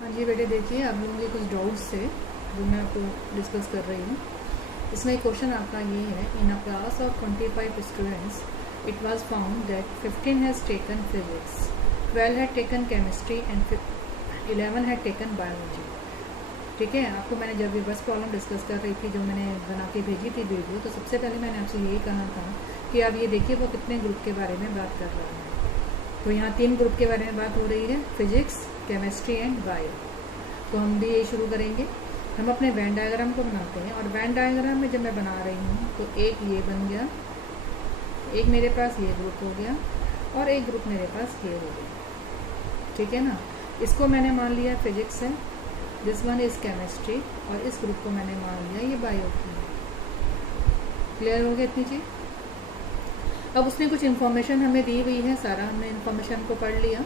हाँ जी बेटे, देखिए आप लोगों के कुछ डाउट्स थे जो मैं आपको डिस्कस कर रही हूँ। इसमें एक क्वेश्चन आपका ये है, in a class of 25 students it was found that 15 has taken physics, 12 had taken chemistry and 11 had taken biology. ठीक है, आपको मैंने जब ये बस प्रॉब्लम डिस्कस कर रही थी, जो मैंने बना के भेजी थी वीडियो, तो सबसे पहले मैंने आपसे यही कहा था कि आप ये देखिए वो कितने ग्रुप के बारे में बात कर रहा है। तो यहाँ 3 ग्रुप के बारे में बात हो रही है, फिजिक्स, केमिस्ट्री एंड बायो। तो हम भी यही शुरू करेंगे। हम अपने वेन डायग्राम को बनाते हैं, और वेन डायग्राम में जब मैं बना रही हूँ तो एक ये बन गया, एक मेरे पास ये ग्रुप हो गया, और एक ग्रुप मेरे पास ये हो गया। ठीक है ना, इसको मैंने मान लिया फिजिक्स है, दिस वन इज केमिस्ट्री, और इस ग्रुप को मैंने मान लिया ये बायो की। क्लियर हो गया इतनी चीज़। अब उसने कुछ इन्फॉर्मेशन हमें दी हुई है, सारा हमने इन्फॉर्मेशन को पढ़ लिया।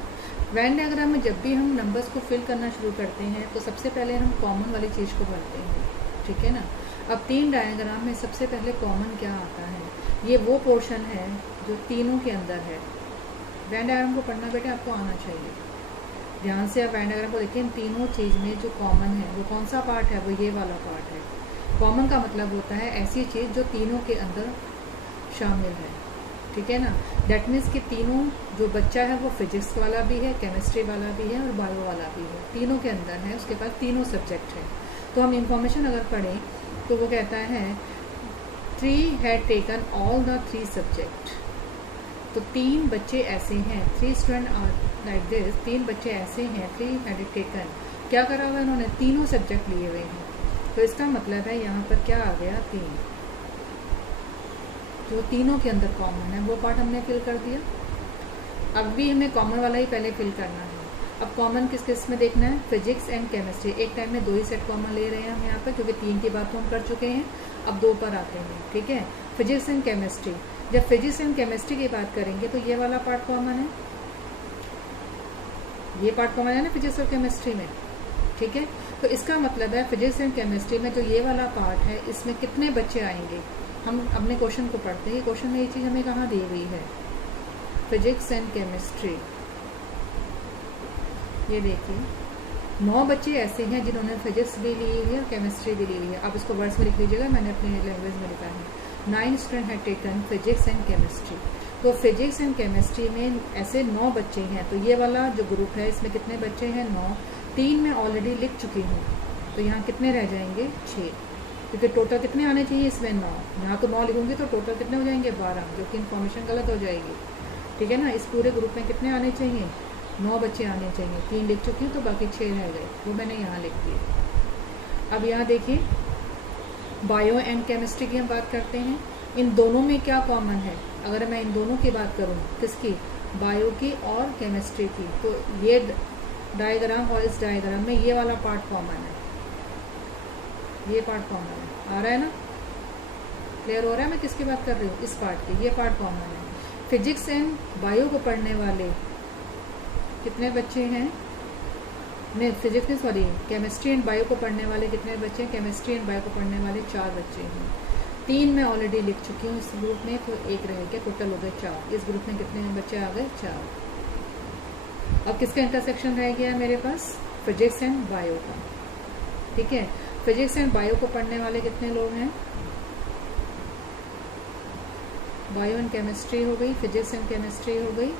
वेन डायग्राम में जब भी हम नंबर्स को फिल करना शुरू करते हैं तो सबसे पहले हम कॉमन वाली चीज़ को भरते हैं। ठीक है ना। अब 3 डायग्राम में सबसे पहले कॉमन क्या आता है, ये वो पोर्शन है जो तीनों के अंदर है। वेन डायग्राम को पढ़ना बेटे आपको आना चाहिए। ध्यान से आप वेन डायग्राम को देखिए, इन तीनों चीज़ में जो कॉमन है वो कौन सा पार्ट है, वो ये वाला पार्ट है। कॉमन का मतलब होता है ऐसी चीज़ जो तीनों के अंदर शामिल है। ठीक है ना। दैट मीन्स कि तीनों जो बच्चा है वो फिजिक्स वाला भी है, केमिस्ट्री वाला भी है और बायो वाला भी है, तीनों के अंदर है, उसके पास तीनों सब्जेक्ट है। तो हम इंफॉर्मेशन अगर पढ़ें तो वो कहता है 3 had taken all the 3 subject. तो 3 बच्चे ऐसे हैं, 3 स्टूडेंट आर लाइक दिस, 3 बच्चे ऐसे हैं, 3 हैड टेकन, क्या करा हुआ इन्होंने, तीनों सब्जेक्ट लिए हुए हैं। तो इसका मतलब है यहाँ पर क्या आ गया, 3, जो तीनों के अंदर कॉमन है वो पार्ट हमने फिल कर दिया। अब भी हमें कॉमन वाला ही पहले फिल करना है। अब कॉमन किस किस में देखना है, फिजिक्स एंड केमिस्ट्री। एक टाइम में 2 ही सेट कॉमन ले रहे हैं हम यहाँ पर, क्योंकि 3 की बात तो हम कर चुके हैं, अब 2 पर आते हैं। ठीक है, फिजिक्स एंड केमिस्ट्री। जब फिजिक्स एंड केमिस्ट्री की बात करेंगे तो ये वाला पार्ट कॉमन है, ये पार्ट कॉमन है ना फिजिक्स और केमिस्ट्री में। ठीक है, तो इसका मतलब है फिजिक्स एंड केमिस्ट्री में जो ये वाला पार्ट है, इसमें कितने बच्चे आएंगे। हम अपने क्वेश्चन को पढ़ते हैं, क्वेश्चन में ये चीज़ हमें कहाँ दी हुई है, फिजिक्स एंड केमिस्ट्री। ये देखिए 9 बच्चे ऐसे हैं जिन्होंने फिजिक्स भी ली हुई है और केमिस्ट्री भी ली हुई है। आप इसको वर्ड्स में लिख लीजिएगा, मैंने अपनी लैंग्वेज में लिखा है। 9 student had taken physics and chemistry. तो फिजिक्स एंड केमिस्ट्री में ऐसे 9 बच्चे हैं। तो ये वाला जो ग्रुप है इसमें कितने बच्चे हैं, 9। 3 में ऑलरेडी लिख चुकी हूँ, तो यहाँ कितने रह जाएंगे, 6, क्योंकि टोटल कितने आने चाहिए इसमें, 9। यहाँ तो 9 लिखूंगी तो टोटल कितने हो जाएंगे, 12, जो कि इन्फॉर्मेशन गलत हो जाएगी। ठीक है ना। इस पूरे ग्रुप में कितने आने चाहिए, 9 बच्चे आने चाहिए। 3 लिख चुकी हूँ तो बाकी 6 रह गए, वो मैंने यहाँ लिख दिए। अब यहाँ देखिए बायो एंड केमिस्ट्री की हम बात करते हैं। इन दोनों में क्या कॉमन है, अगर मैं इन दोनों की बात करूँ, किसकी, बायो की और केमिस्ट्री की, तो ये डायग्राम और इस डायग्राम में ये वाला पार्ट कॉमन है, ये पार्ट कॉमन है। आ रहा है ना, क्लियर हो रहा है मैं किसकी बात कर रही हूँ, इस पार्ट की, ये पार्ट कॉमन है। फिजिक्स एंड बायो को पढ़ने वाले कितने बच्चे हैं, नहीं फिजिक्स नहीं सॉरी, केमिस्ट्री एंड बायो को पढ़ने वाले कितने बच्चे हैं, केमिस्ट्री एंड बायो को पढ़ने वाले 4 बच्चे हैं। 3 मैं ऑलरेडी लिख चुकी हूँ इस ग्रुप में, तो 1 रह गया, टोटल हो गए 4। इस ग्रुप में कितने बच्चे आ गए, 4। अब किसका इंटरसेक्शन रह गया मेरे पास, फिजिक्स एंड बायो का। ठीक है, फिजिक्स एंड बायो को पढ़ने वाले कितने लोग हैं, बायो एंड केमिस्ट्री हो गई, फिजिक्स एंड केमिस्ट्री हो गई,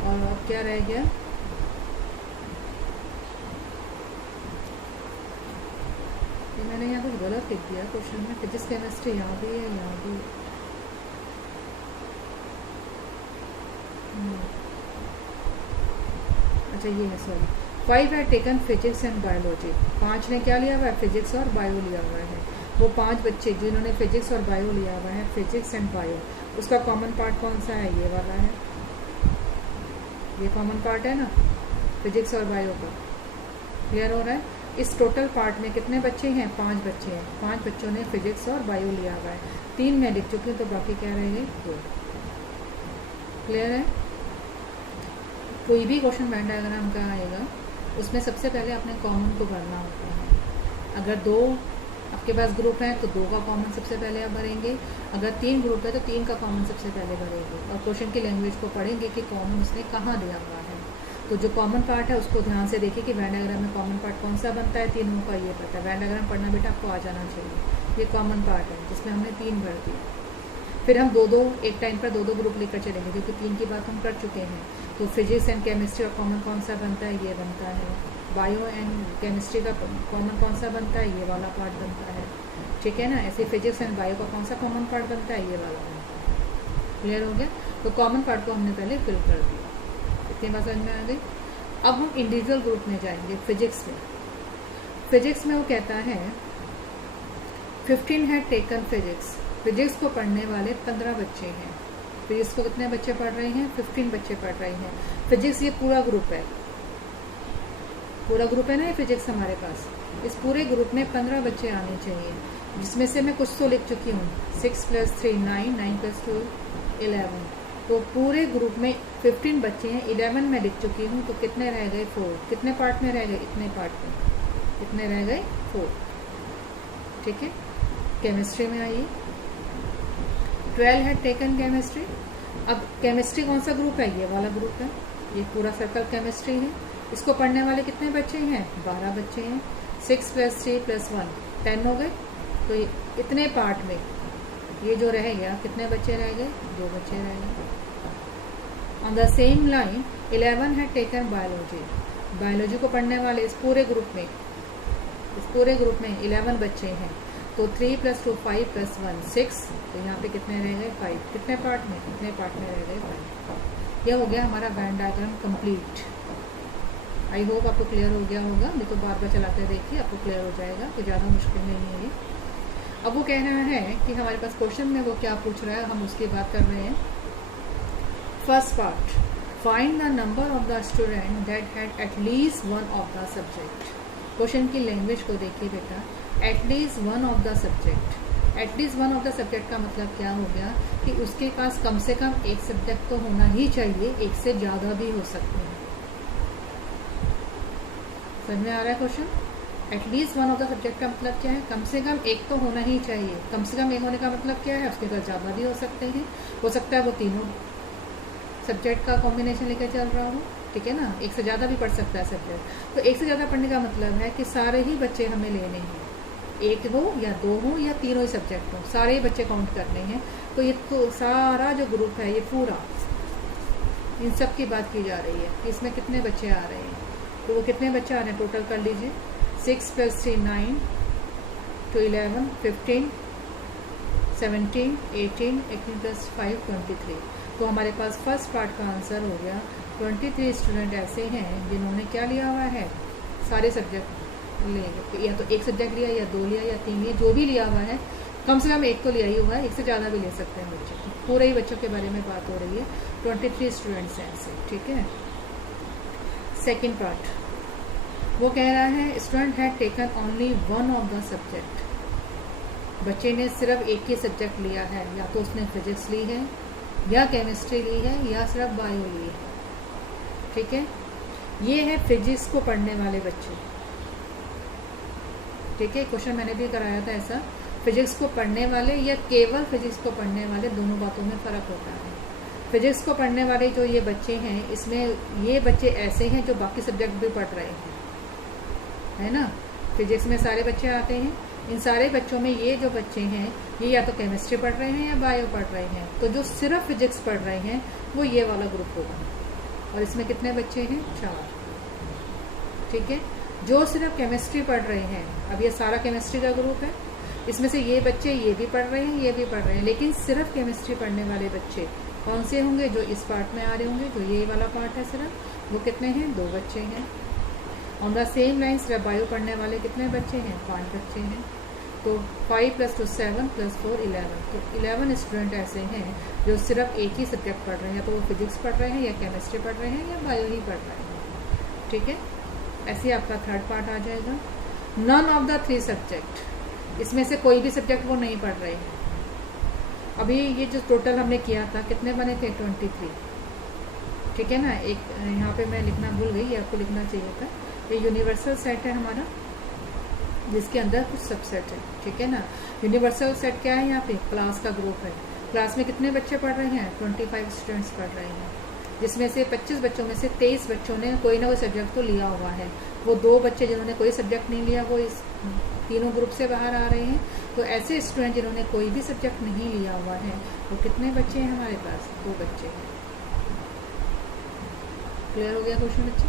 और अब क्या रह गया, ये मैंने यहाँ कुछ गलत लिख दिया क्वेश्चन में, फिजिक्स केमिस्ट्री यहाँ भी है, यहाँ भी। अच्छा ये है, sorry, 5 had taken physics and biology. 5 ने क्या लिया हुआ है, फिजिक्स और बायो लिया हुआ है। वो 5 बच्चे जिन्होंने फिजिक्स और बायो लिया हुआ है, फिजिक्स एंड बायो, उसका कॉमन पार्ट कौन सा है, ये वाला है, ये कॉमन पार्ट है ना फिजिक्स और बायो का। क्लियर हो रहा है। इस टोटल पार्ट में कितने बच्चे हैं, 5 बच्चे हैं। 5 बच्चों ने फिजिक्स और बायो लिया हुआ है। 3 मैं लिख चुकी हूँ तो बाकी क्या रह गए, 2। क्लियर है। कोई भी क्वेश्चन वेन डायग्राम का आएगा उसमें सबसे पहले अपने कॉमन को भरना होता है। अगर 2 आपके पास ग्रुप है तो 2 का कॉमन सबसे पहले आप भरेंगे, अगर 3 ग्रुप है तो 3 का कॉमन सबसे पहले भरेंगे, और क्वेश्चन की लैंग्वेज को पढ़ेंगे कि कॉमन उसने कहाँ दिया हुआ है। तो जो कॉमन पार्ट है उसको ध्यान से देखिए कि वेन डायग्राम में कॉमन पार्ट कौन सा बनता है, तीनों का ये पता है। वेन डायग्राम पढ़ना बेटा आपको आ जाना चाहिए। ये कॉमन पार्ट है जिसमें हमने 3 भर दिया। फिर हम दो एक टाइम पर दो ग्रुप लेकर चलेंगे क्योंकि 3 की बात हम कर चुके हैं। तो फिजिक्स एंड केमिस्ट्री का कॉमन कौन सा बनता है, ये बनता है। बायो एंड केमिस्ट्री का कॉमन कौन सा बनता है, ये वाला पार्ट बनता है, ठीक है ना। ऐसे फिजिक्स एंड बायो का कौन सा कॉमन पार्ट बनता है, ये वाला बनता है। क्लियर हो गया। तो कॉमन पार्ट को हमने पहले फिल कर दिया। इतनी बात समझ में आ गई। अब हम इंडिविजुअल ग्रुप में जाएंगे। फिजिक्स में वो कहता है 15 हैड टेकन फिजिक्स। फिजिक्स को पढ़ने वाले 15 बच्चे हैं। फिजिक्स को कितने बच्चे पढ़ रहे हैं, 15 बच्चे पढ़ रहे हैं। फिजिक्स ये पूरा ग्रुप है, पूरा ग्रुप है ना ये फिजिक्स हमारे पास। इस पूरे ग्रुप में 15 बच्चे आने चाहिए, जिसमें से मैं कुछ तो लिख चुकी हूँ। 6 + 3 9, 9 + 2 11। तो पूरे ग्रुप में 15 बच्चे हैं, 11 मैं लिख चुकी हूँ। तो कितने रह गए, 4। कितने पार्ट में रह गए, इतने पार्ट में। कितने रह गए, 4, ठीक है। केमिस्ट्री में आइए। 12 हैड टेकन केमिस्ट्री। अब केमिस्ट्री कौन सा ग्रुप है, ये वाला ग्रुप है। ये पूरा सर्कल केमिस्ट्री है। इसको पढ़ने वाले कितने बच्चे हैं, 12 बच्चे हैं। 6 + 3 + 1 10 हो गए। तो इतने पार्ट में ये जो रह गया, कितने बच्चे रह गए, 2 बच्चे रह गए। On the same line 11 had taken biology. Biology को पढ़ने वाले इस पूरे ग्रुप में 11 बच्चे हैं। तो 3 + 2 5 + 1 6। तो यहाँ पे कितने रह गए, 5। कितने पार्ट में, कितने पार्ट में रह गए, 5। यह हो गया हमारा Venn diagram complete. I hope आपको क्लियर हो गया होगा। नहीं तो बार बार चलाते देखिए, आपको क्लियर हो जाएगा। कोई ज़्यादा मुश्किल नहीं है ये। अब वो कह रहा है कि हमारे पास क्वेश्चन में वो क्या पूछ रहा है, हम उसकी बात कर रहे हैं। First part, find the number of the student that had at least one of the subject. Question की लैंग्वेज को देखिए बेटा, at least one of the subject. At least one of the subject का मतलब क्या हो गया कि उसके पास कम से कम एक सब्जेक्ट तो होना ही चाहिए, एक से ज़्यादा भी हो सकते हैं। समझ में आ रहा है question. At least one of the subject का मतलब क्या है, कम से कम एक तो होना ही चाहिए। कम से कम एक होने का मतलब क्या है, उसके पास ज़्यादा भी हो सकते हैं। हो सकता है वो तीनों सब्जेक्ट का कॉम्बिनेशन लेकर चल रहा हो, ठीक है ना। एक से ज़्यादा भी पढ़ सकता है सब्जेक्ट। तो एक से ज़्यादा पढ़ने का मतलब है कि सारे ही बच्चे हमें लेने हैं, एक हो या 2 हो या तीनों ही सब्जेक्ट हो, सारे ही बच्चे काउंट करने हैं। तो ये तो सारा जो ग्रुप है ये पूरा, इन सब की बात की जा रही है कि इसमें कितने बच्चे आ रहे हैं। तो वो कितने बच्चे आ रहे हैं, टोटल कर लीजिए। 6 + 3 9 to 11 15 17 18 18 + 5 23। तो हमारे पास फर्स्ट पार्ट का आंसर हो गया 23 स्टूडेंट ऐसे हैं जिन्होंने क्या लिया हुआ है, सारे सब्जेक्ट लेंगे। या तो एक सब्जेक्ट लिया या 2 लिया या 3 लिया, जो भी लिया हुआ है कम से कम एक तो लिया ही हुआ है, एक से ज़्यादा भी ले सकते हैं बच्चे। पूरे ही बच्चों के बारे में बात हो रही है। 23 स्टूडेंट्स हैं ऐसे, ठीक है। सेकेंड पार्ट, वो कह रहा है student had taken only one of the subject. बच्चे ने सिर्फ एक ही सब्जेक्ट लिया है, या तो उसने फिजिक्स ली है या केमिस्ट्री ली है या सिर्फ बायो ली है, ठीक है। ये है फिजिक्स को पढ़ने वाले बच्चे, ठीक है। क्वेश्चन मैंने भी कराया था ऐसा, फिजिक्स को पढ़ने वाले या केवल फिजिक्स को पढ़ने वाले, दोनों बातों में फ़र्क होता है। फिजिक्स को पढ़ने वाले जो ये बच्चे हैं, इसमें ये बच्चे ऐसे हैं जो बाकी सब्जेक्ट भी पढ़ रहे हैं, है ना। फिजिक्स में सारे बच्चे आते हैं। इन सारे बच्चों में ये जो बच्चे हैं ये या तो केमिस्ट्री पढ़ रहे हैं या बायो पढ़ रहे हैं। तो जो सिर्फ फिजिक्स पढ़ रहे हैं वो ये वाला ग्रुप होगा। और इसमें कितने बच्चे हैं, 4, ठीक है। जो सिर्फ केमिस्ट्री पढ़ रहे हैं, अब ये सारा केमिस्ट्री का ग्रुप है, इसमें से ये बच्चे ये भी पढ़ रहे हैं, ये भी पढ़ रहे हैं। लेकिन सिर्फ केमिस्ट्री पढ़ने वाले बच्चे कौन से होंगे, जो इस पार्ट में आ रहे होंगे, जो ये वाला पार्ट है सिर्फ, वो कितने हैं, 2 बच्चे हैं। ऑन द सेम लाइन सिर्फ बायो पढ़ने वाले कितने बच्चे हैं, 5 बच्चे हैं। तो 5 + 2 7 + 4 11। तो 11 स्टूडेंट ऐसे हैं जो सिर्फ एक ही सब्जेक्ट पढ़ रहे हैं, या तो वो फिजिक्स पढ़ रहे हैं या केमिस्ट्री पढ़ रहे हैं या बायो ही पढ़ रहे हैं, ठीक है। ऐसे आपका थर्ड पार्ट आ जाएगा। नन ऑफ द 3 सब्जेक्ट, इसमें से कोई भी सब्जेक्ट वो नहीं पढ़ रहे हैं। अभी ये जो टोटल हमने किया था, कितने बने थे, 23, ठीक है ना। एक यहाँ पे मैं लिखना भूल गई, आपको लिखना चाहिए था। ये यूनिवर्सल सेट है हमारा, जिसके अंदर कुछ सबसेट है, ठीक है ना। यूनिवर्सल सेट क्या है, यहाँ पे क्लास का ग्रुप है। क्लास में कितने बच्चे पढ़ रहे हैं, 25 स्टूडेंट्स पढ़ रहे हैं। जिसमें से 25 बच्चों में से 23 बच्चों ने कोई ना कोई सब्जेक्ट तो लिया हुआ है। वो 2 बच्चे जिन्होंने कोई सब्जेक्ट नहीं लिया वो इस तीनों ग्रुप से बाहर आ रहे हैं। तो ऐसे स्टूडेंट जिन्होंने कोई भी सब्जेक्ट नहीं लिया हुआ है वो कितने बच्चे हैं हमारे पास? 2 बच्चे हैं। क्लियर हो गया क्वेश्चन बच्चे?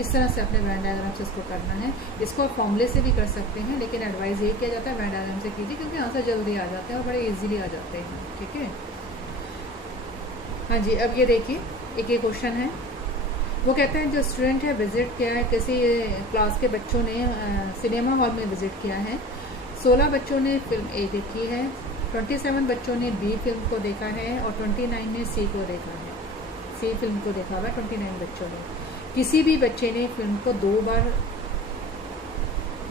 इस तरह से अपने वेन डायग्राम से इसको करना है। इसको आप फॉर्मूले से भी कर सकते हैं, लेकिन एडवाइस ये किया जाता है वेन डायग्राम से कीजिए, क्योंकि आंसर जल्दी आ जाते हैं और बड़े इजीली आ जाते हैं। ठीक है, हाँ जी। अब ये देखिए एक ये क्वेश्चन है, वो कहते हैं जो स्टूडेंट है विजिट किया है, किसी क्लास के बच्चों ने सिनेमा हॉल में विजिट किया है। 16 बच्चों ने फिल्म ए देखी है, 27 बच्चों ने बी फिल्म को देखा है और 29 ने सी को देखा है। सी फिल्म को देखा हुआ 29 बच्चों ने। किसी भी बच्चे ने फिल्म को 2 बार,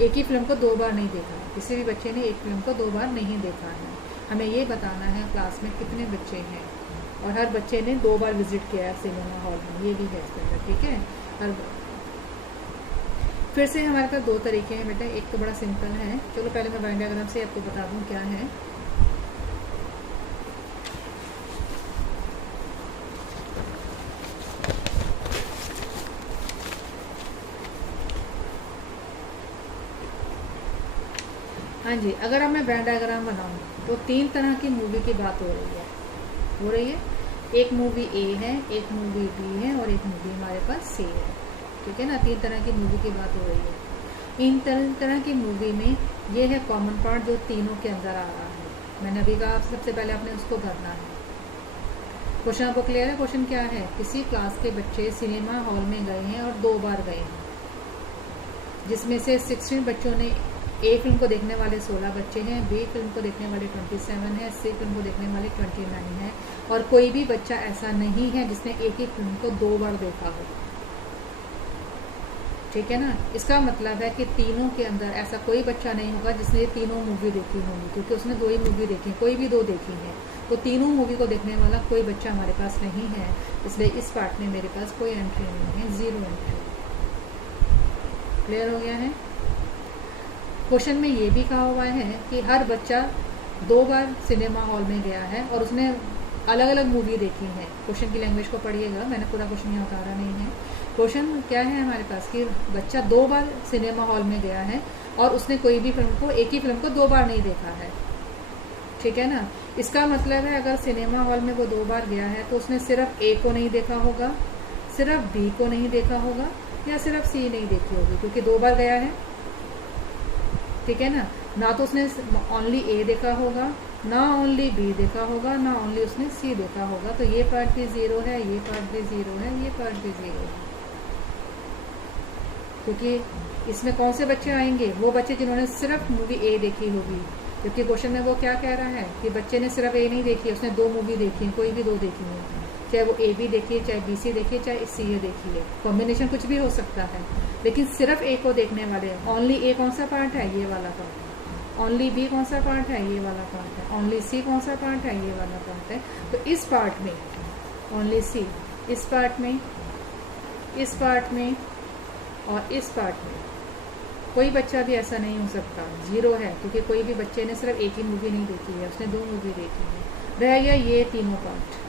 एक ही फिल्म को 2 बार नहीं देखा। किसी भी बच्चे ने एक फिल्म को 2 बार नहीं देखा है। हमें ये बताना है क्लास में कितने बच्चे हैं और हर बच्चे ने 2 बार विजिट किया है सिनेमा हॉल में, ये भी है इसके अंदर। ठीक है, फिर से हमारे पास 2 तरीके हैं बेटा। एक तो बड़ा सिंपल है, चलो पहले मैं वेन डायग्राम से आपको बता दूं क्या है। हाँ जी, अगर अब मैं वेन डायग्राम बनाऊँ तो 3 तरह की मूवी की बात हो रही है। एक मूवी ए है, एक मूवी बी है और एक मूवी हमारे पास सी है। ठीक है ना, 3 तरह की मूवी की बात हो रही है। इन तरह की मूवी में ये है कॉमन पार्ट जो तीनों के अंदर आ रहा है। मैंने अभी कहा सबसे पहले आपने उसको भरना है। क्वेश्चन आपको क्लियर है? क्वेश्चन क्या है, किसी क्लास के बच्चे सिनेमा हॉल में गए हैं और 2 बार गए हैं, जिसमें से 16 बच्चों ने ए फिल्म को देखने वाले 16 बच्चे हैं, बी फिल्म को देखने वाले 27 है, सी फिल्म को देखने वाले 29 है और कोई भी बच्चा ऐसा नहीं है जिसने एक ही फिल्म को 2 बार देखा हो। ठीक है ना, इसका मतलब है कि तीनों के अंदर ऐसा कोई बच्चा नहीं होगा जिसने ये तीनों मूवी देखी होंगी, क्योंकि उसने 2 ही मूवी देखी, कोई भी 2 देखी है। तो तीनों मूवी को देखने वाला कोई बच्चा हमारे पास नहीं है, इसलिए इस पार्ट में मेरे पास कोई एंट्री नहीं है, 0 एंट्री। क्लियर हो गया है? क्वेश्चन में ये भी कहा हुआ है कि हर बच्चा 2 बार सिनेमा हॉल में गया है और उसने अलग अलग मूवी देखी है। क्वेश्चन की लैंग्वेज को पढ़िएगा, मैंने पूरा क्वेश्चन यहाँ उतारा नहीं है। क्वेश्चन क्या है हमारे पास कि बच्चा 2 बार सिनेमा हॉल में गया है और उसने कोई भी फिल्म को, एक ही फिल्म को 2 बार नहीं देखा है। ठीक है ना, इसका मतलब है अगर सिनेमा हॉल में वो 2 बार गया है तो उसने सिर्फ ए को नहीं देखा होगा, सिर्फ बी को नहीं देखा होगा या सिर्फ सी नहीं देखी होगी, क्योंकि 2 बार गया है। ठीक है ना तो उसने ओनली ए देखा होगा, ना ओनली बी देखा होगा, ना ओनली उसने सी देखा होगा। तो ये पार्ट भी 0 है, ये पार्ट भी 0 है, ये पार्ट भी 0 है, क्योंकि इसमें कौन से बच्चे आएंगे? वो बच्चे जिन्होंने सिर्फ मूवी ए देखी होगी, क्योंकि क्वेश्चन में वो क्या कह रहा है कि बच्चे ने सिर्फ ए नहीं देखी, उसने 2 मूवी देखी है, कोई भी 2 देखी है, चाहे वो ए बी देखी है, चाहे बी सी देखी है, चाहे सी ए देखी है, कॉम्बिनेशन कुछ भी हो सकता है। लेकिन सिर्फ ए को देखने वाले, ओनली ए कौन सा पार्ट है? ये वाला पार्ट है। ओनली बी कौन सा पार्ट है? ये वाला पार्ट है। ओनली सी कौन सा पार्ट है? ये वाला पार्ट है। तो इस पार्ट में ओनली सी, इस पार्ट में, इस पार्ट में और इस पार्ट में कोई बच्चा भी ऐसा नहीं हो सकता, 0 है, क्योंकि कोई भी बच्चे ने सिर्फ एक ही मूवी नहीं देखी है, उसने 2 मूवी देखी है। रह गया ये तीनों पार्ट।